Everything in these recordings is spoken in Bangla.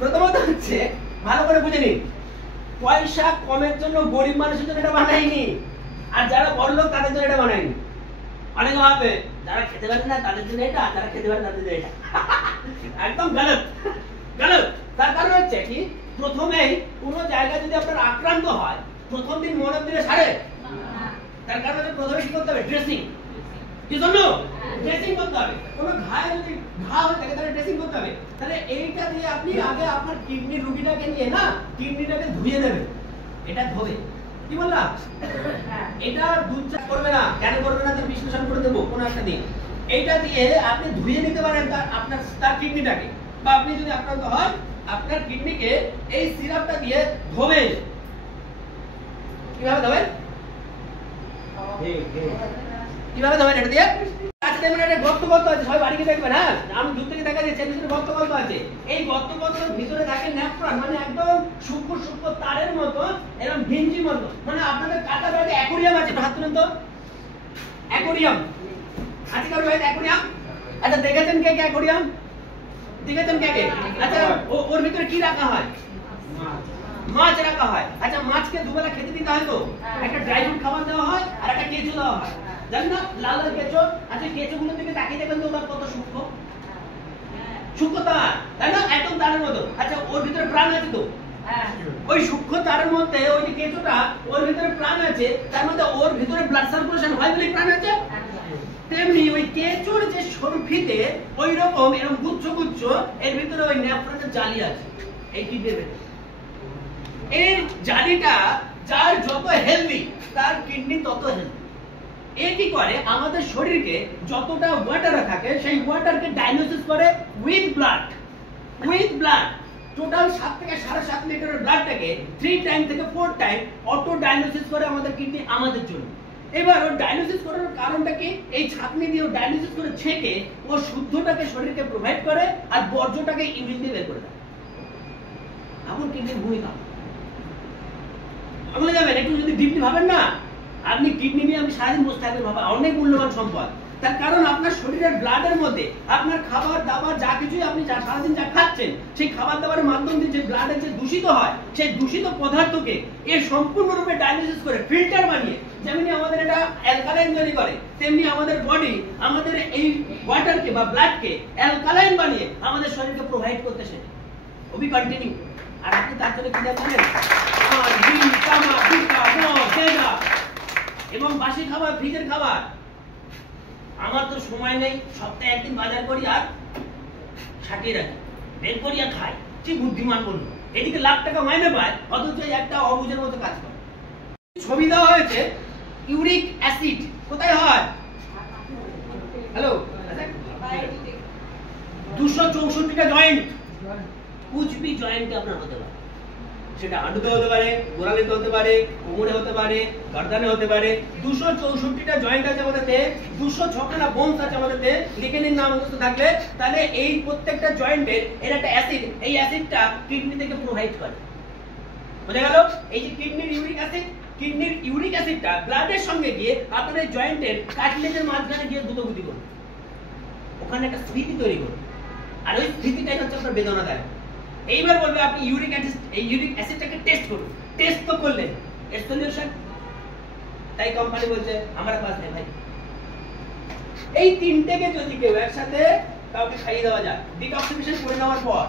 প্রথমত হচ্ছে ভালো করে বুঝে নিন, পয়সা কমের জন্য গরিব মানুষের জন্য এটা বানাইনি, আর যারা বড়লোক তাদের জন্য এটা বানাইনি। অনেকে ভাববে যারা খেতে পারে না তাদের জন্য এটা, যারা খেতে পারে তাদের জন্য এটা। একদম গলত গলত। তার কারণ হচ্ছে কি, প্রথমেই কোনো জায়গায় যদি আপনার আক্রান্ত হয় প্রথম দিন মনে দিলে সারে। তার কারণ হচ্ছে প্রথমে কি করতে হবে? ড্রেসিং। কি জন্য? ড্রেসিং করতে হবে। কোনো ঘায়ে যদি ঘা হয়ে থাকে তাহলে ড্রেসিং করতে হবে। তাহলে এইটা দিয়ে আপনি আগে আপনার কিডনি রোগীটাকে নিয়ে না কিডনিটাকে ধুয়ে দেবেন। এটা ধোবে, কি বললাম? এটা দুধ চা করবে না। কেন করবে না? তার বিশ্লেষণ করে দেবো কোনো একটা দিন। এইটা দিয়ে আপনি ধুয়ে নিতে পারেন তার কিডনিটাকে, বা আপনি যদি আক্রান্ত হয় আপনার কিডনিকে এই সিরাপটা দিয়ে ধোবেন। কিভাবে ধোবেন? কিভাবে ধোবেন এটা দিয়ে? আজকে দেখবেন একটা গর্ত আছে, সবাই বাড়িতে দেখবেন। হ্যাঁ, আমি দূর থেকে দেখা যাচ্ছে ভিতরে গর্ত আছে। এই গর্তের ভিতরে থাকে নেফ্রন, মানে একদম সূক্ষ্ম সূক্ষ্ম তারের মতো, এরকম ভিঞ্জির মতো। মানে আপনাদের কাটা বাড়িতে অ্যাকোরিয়াম আছে, হাত তুলেন তো। অ্যাকোরিয়াম আছে কারো বাড়িতে? অ্যাকোরিয়াম আচ্ছা, দেখেছেন কে কে অ্যাকোরিয়াম? দেখেছেন কে কে? আচ্ছা, ওর ভিতরে কি রাখা হয়? মাছ রাখা হয়। আচ্ছা, মাছকে দুবেলা খেতে দিতে হয় তো, একটা ড্রাই ফ্রুট খাবার দেওয়া হয় আর একটা কেঁচো দেওয়া হয়, জানেন না? লাল লাল কেঁচো। আচ্ছা, কেঁচোগুলোর দিকে তাকিয়ে দেখবেন তো ওরা কত সূক্ষ্ম সূক্ষ্ম তার, তাই না? একদম তারের মতো। আচ্ছা, ওর ভিতরে প্রাণ আছে তো। ওই সূক্ষ্ম তারের মধ্যে ওই যে কেঁচোটা, ওর ভিতরে প্রাণ আছে, তার মধ্যে ওর ভিতরে ব্লাড সার্কুলেশন হয় বলে প্রাণ আছে। তেমনি ওই কেঁচোর যে সরু ফিতে ওই রকম এরকম গুচ্ছ গুচ্ছ এর ভিতরে ওই নেফ্রনের জালি আছে এই কিডনির ভিতরে। এই জালিটা যার যত হেলদি তার কিডনি তত হেলদি। এ কি করে? আমাদের শরীরকে যতটা ওয়াটার থাকে সেই ওয়াটারকে ডাইলিউসিস করে উইথ ব্লাড। টোটাল 7 থেকে 7.5 লিটারের ব্লাডটাকে 3 টাইম থেকে 4 টাইম অটো ডাইলিউসিস করে আমাদের কিডনি আমাদের জন্য। এবার ও ডাইলিউসিস করার কারণটা কি? এই ছাঁকনি দিয়ে ও ডাইলিউসিস করে ছেঁকে ও শুদ্ধটাকে শরীরকে প্রোভাইড করে আর বর্জ্যটাকে ইউরিন দিয়ে বের করে দেয়। এখন কিডনির ভূমিকা আপনি যাবেন একটু যদি ডিপলি ভাবেন না, আপনি কিডনি নিয়ে আমি সারাদিন বসে থাকবেন, ভাবা অনেক মূল্যবান সম্পদ। তার কারণ আপনার শরীরের ব্লাডের মধ্যে আপনার খাবার দাবার যা কিছুই আপনি সারাদিন যা খাচ্ছেন সেই খাবার দাবারের মাধ্যমে যে ব্লাডের যে দূষিত হয় সেই দূষিত পদার্থকে এ সম্পূর্ণরূপে ডাইলিউসিস করে ফিল্টার বানিয়ে, যেমনি আমাদের এটা অ্যালকালাইন তৈরি করে তেমনি আমাদের বডি আমাদের এই ওয়াটারকে বা ব্লাডকে অ্যালকালাইন বানিয়ে আমাদের শরীরকে প্রোভাইড করতে শেখে। Obi continue. আর আপনি তার জন্য কি জানেন? এবং বাসি খাবার, ফ্রিজের খাবার। আমার তো সময় নেই, সপ্তাহে একদিন বাজার করি আর সাটিয়ে রাখি, বের করি আর খাই। কি বুদ্ধিমান বললো! এদিকে লাখ টাকা মাইনে পায়, অথচ একটা অবুঝের মতো কাজ করে। ছবি দেওয়া হয়েছে ইউরিক অ্যাসিড কোথায় হয়? হ্যালো, 264টা জয়েন্ট, কুছ ভি জয়েন্টে আপনার হতে পারে। সেটা হাঁটুতে হতে পারে, গোড়ালিতে হতে পারে, কোমরে হতে পারে, গর্দানে হতে পারে। 264টা জয়েন্ট আছে আমাদের দেহে, 206খানা বোনস আছে আমাদের দেহে। লিখে নিন নাম মুখস্থ থাকলে। তাহলে এই প্রত্যেকটা জয়েন্টের এর একটা অ্যাসিড, এই অ্যাসিডটা কিডনি থেকে প্রোভাইড করে। বোঝা গেল? এই যে কিডনির ইউরিক অ্যাসিডটা ব্লাডের সঙ্গে গিয়ে আপনার এই জয়েন্টের কার্টিলেজের মাঝখানে গিয়ে দ্রুতগতি করবে, ওখানে একটা স্মৃতি তৈরি করবে, আর ওই স্মৃতিটাই হচ্ছে আপনার বেদনাদায়ক। এইবার বলবে আপনি ইউরিক অ্যাসিডটাকে টেস্ট করুন। টেস্ট তো করলেন, এর সলিউশন? তাই কোম্পানি বলছে আমার কাছ নেই ভাই, এই তিনটেকে যদি কেউ একসাথে কাউকে খাইয়ে দেওয়া যায়, ডিটক্সিফিকেশন করে নেওয়ার পর,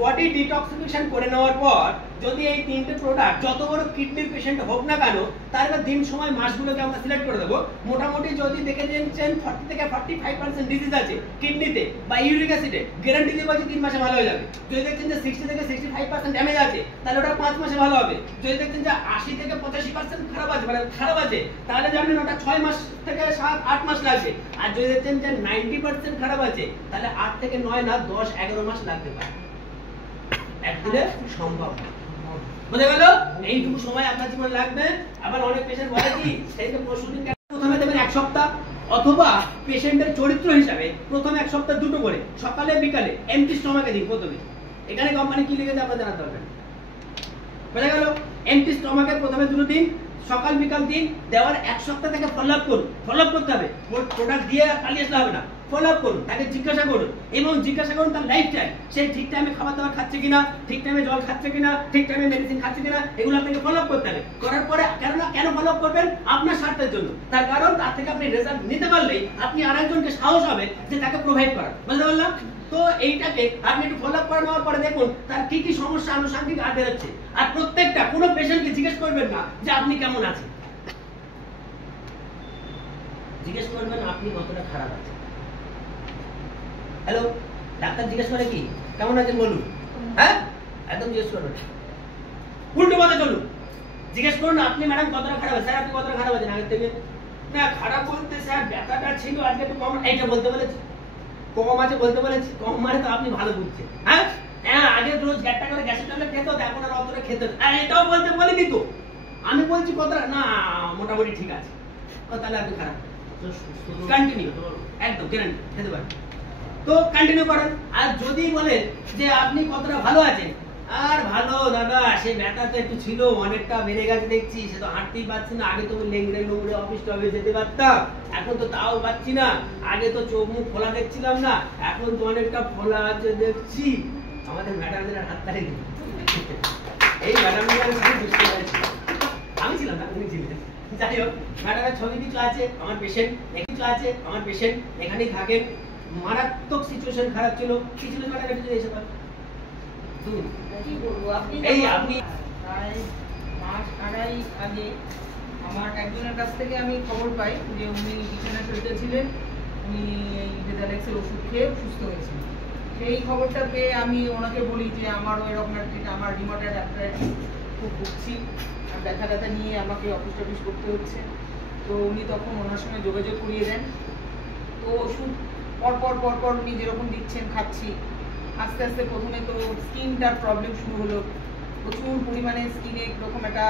বডি ডিটক্সিফিকেশন করে নেওয়ার পর যদি এই তিনটে প্রোডাক্ট যত বড় কিডনির পেশেন্ট হোক না কেন, তারপর দিন সময় মাসগুলোকে আমরা সিলেক্ট করে দেবো। মোটামুটি যদি দেখে নিচ্ছেন 40 থেকে 45% ডিজিজ আছে কিডনিতে বা ইউরিক অ্যাসিডে, গ্যারান্টি দিয়ে বলছি 3 মাসে ভালো হয়ে যাবে। যদি দেখছেন যে 60 থেকে 65% ড্যামেজ আছে, তাহলে ওটা 5 মাসে ভালো হবে। যদি দেখছেন যে 80 থেকে 85% খারাপ আছে, তাহলে জানেন ওটা 6 মাস থেকে 7-8 মাস লাগবে। আর যদি দেখছেন যে 90% খারাপ আছে, তাহলে 8 থেকে 9 না 10-11 মাস লাগতে পারে। একদিনে সম্ভব। বুঝে গেল? এইটুকু সময় আপনার জীবনে লাগবে। আবার অনেক পেশেন্ট বলে কি, সেইটা প্রস্তুতি প্রথমে দেবেন 1 সপ্তাহ, অথবা পেশেন্টের চরিত্র হিসাবে প্রথমে 1 সপ্তাহ দুটো করে সকালে বিকালে এমটি স্টমাকে দিন প্রথমে। এখানে কোম্পানি কি লিখেছে আপনার জানার দরকার। বুঝে গেল? এমটি স্টমাকে প্রথমে 2 দিন সকাল বিকাল দিন দেওয়ার 1 সপ্তাহ থেকে ফলো আপ করুন। ফলো আপ করতে হবে, প্রোডাক্ট দিয়ে খালি আসলে হবে না। ফলো আপ করুন, তাকে জিজ্ঞাসা করুন এবং জিজ্ঞাসা করুন তার লাইফস্টাইল, সে ঠিক টাইমে খাবার দাবার খাচ্ছে কিনা, ঠিক টাইমে জল খাচ্ছে কিনা, ঠিক টাইমে মেডিসিন খাচ্ছে কিনা, এগুলো আপনাকে ফলো আপ করতে হবে। করার পরে কেন ফলো আপ করবেন? আপনার স্বার্থের জন্য। তার কারণ তার থেকে আপনি রেজাল্ট নিতে পারলেই আপনি আরেকজনকে সাহস হবে যে তাকে প্রোভাইড করার। বুঝতে পারলাম? তো এইটাকে আপনি একটু ফলো আপ করে নেওয়ার পরে দেখুন তার কি কি সমস্যা আনুষঙ্গিক আর বেরোচ্ছে। আর প্রত্যেকটা কোনো পেশেন্টকে জিজ্ঞেস করবেন না যে আপনি কেমন আছেন, জিজ্ঞেস করবেন আপনি কতটা খারাপ আছেন। হ্যালো, ডাক্তার জিজ্ঞেস করে কি কেমন আছেন বলুন, হ্যাঁ একদম জিজ্ঞেস করবেন। উল্টো কথা চলুন, জিজ্ঞেস করুন আপনি ম্যাডাম কতটা খারাপ আছেন, স্যার আপনি কতটা খারাপ আছেন আগের থেকে। না খারাপ বলতে স্যার ব্যথাটা ছিল আজকে একটু কম, এইটা বলতে বলেছি। কম আছে বলতে বলেছি, কম মানে তো আপনি ভালো বুঝছেন। হ্যাঁ হ্যাঁ, আগে রোজ 1 টাকা করে গ্যাসের ট্যাবলেট খেতে হতো, এখন আর অতটা খেতে হতো। আর এটাও বলতে বলিনি তো, আমি বলছি কতটা না মোটামুটি ঠিক আছে। তাহলে আপনি খারাপ, কন্টিনিউ, একদম গ্যারান্টি খেতে পারেন। তো কন্টিনিউ করেন। আর যদি বলেন যে আপনি কতটা ভালো আছেন, আর ভালো দাদা সে ব্যথা তো একটু ছিল, অনেকটা বেড়ে গেছে দেখছি, সে তো হাঁটতেই পারছি না, আগে তো লেংড়ে নোংরে অফিস টফিস যেতে পারতাম, এখন তো তাও পাচ্ছি না, আগে তো চোখ মুখ খোলা দেখছিলাম না, এখন তো অনেকটা খোলা আছে দেখছি। আমাদের ম্যাডামদের হাত তালি দিন, এই ম্যাডামদের আমি ছিলাম না, উনি ছিলেন। যাই হোক, ম্যাডামের ছবি কিছু আছে, আমার পেশেন্ট কিছু আছে, আমার পেশেন্ট এখানেই থাকেন, মারাত্মক সিচুয়েশন খারাপ ছিল, কিছু ম্যাডাম একটু এসে পারেন। এই আপনি প্রায় মাস আড়াই আগে আমার একজনের কাছ থেকে আমি খবর পাই যে উনি বিছানায় শুয়েছিলেন, উনি এই ভেজালেক্সের ওষুধ খেয়ে সুস্থ হয়েছেন। সেই খবরটা পেয়ে আমি ওনাকে বলি যে আমারও এরকম একটা, আমার রিমোটেড আর্থ্রাইটিস খুব ভুগছি, ব্যথা ব্যথা নিয়ে আমাকে অফিস টফিস করতে হচ্ছে। তো উনি তখন ওনার সঙ্গে যোগাযোগ করিয়ে দেন। তো ওষুধ পরপর উনি যেরকম দিচ্ছেন খাচ্ছি। আস্তে আস্তে প্রথমে তো স্কিনটার প্রবলেম শুরু হলো, প্রচুর পরিমাণে স্কিনে এরকম একটা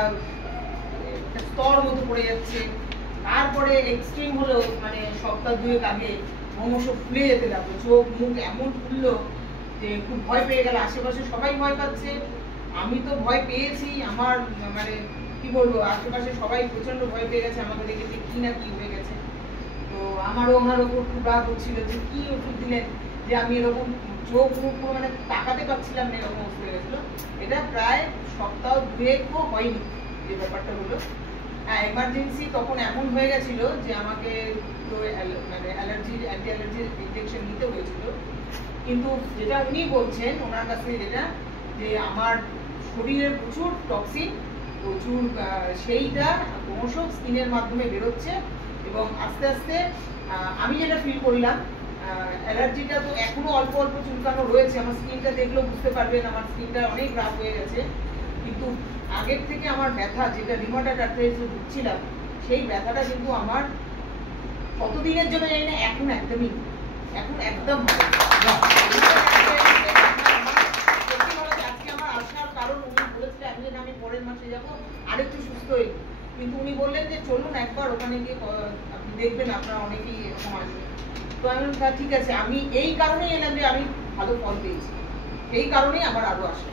স্তর মতো পড়ে যাচ্ছে। তারপরে এক্সট্রিম হলো, মানে সপ্তাহ 2 আগে ক্রমশ ফুলে যেতে লাগলো, চোখ মুখ এমন ফুললো যে খুব ভয় পেয়ে গেল। আশেপাশে সবাই ভয় পাচ্ছে, আমি তো ভয় পেয়েছি, আমার মানে কি বলবো, আশেপাশে সবাই প্রচন্ড ভয় পেয়ে গেছে আমাকে দেখে যে কি না কি হয়ে গেছে। তো আমারও ওনার ওপর খুব রাগ হচ্ছিল যে কি ওষুধ দিলেন যে আমি এরকম চোখ মুখ মানে তাকাতে পারছিলাম না, এরকম অবস্থা হয়ে গেছিলো। এটা প্রায় সপ্তাহ 2 হয়নি যে ব্যাপারটা হলো। হ্যাঁ, এমার্জেন্সি তখন এমন হয়ে গেছিল যে আমাকে তো মানে অ্যান্টি অ্যালার্জির ইনজেকশন নিতে হয়েছিল। কিন্তু যেটা উনি বলছেন ওনার কাছ থেকে, যেটা যে আমার শরীরের প্রচুর টক্সিন, প্রচুর সেইটা ক্রমশ স্কিনের মাধ্যমে বেরোচ্ছে এবং আস্তে আস্তে আমি যেটা ফিল করলাম, অ্যালার্জিটা তো এখনো অল্প অল্প চুলকানো রয়েছে, আমার স্কিনটা দেখলেও বুঝতে পারবেন আমার স্কিনটা অনেক রাফ হয়ে গেছে। কিন্তু আগের থেকে আমার ব্যথা, যেটা রিমোটেড আর্থ্রাইটিসে ভুগছিলাম, সেই ব্যথাটা কিন্তু আমার কতদিনের জন্য জানি না, এখন একদমই, এখন একদম আজকে আমার আসার কারণ উনি বলেছিলেন আমি পরের মাসে যাবো আরেকটু সুস্থ হই, কিন্তু উনি বললেন যে চলুন একবার ওখানে গিয়ে আপনি দেখবেন আপনার অনেকেই এরকম আসবে। তো আমি বললাম ঠিক আছে, আমি এই কারণেই এলাম যে আমি ভালো ফল পেয়েছি, এই কারণেই আমার আরো আসে।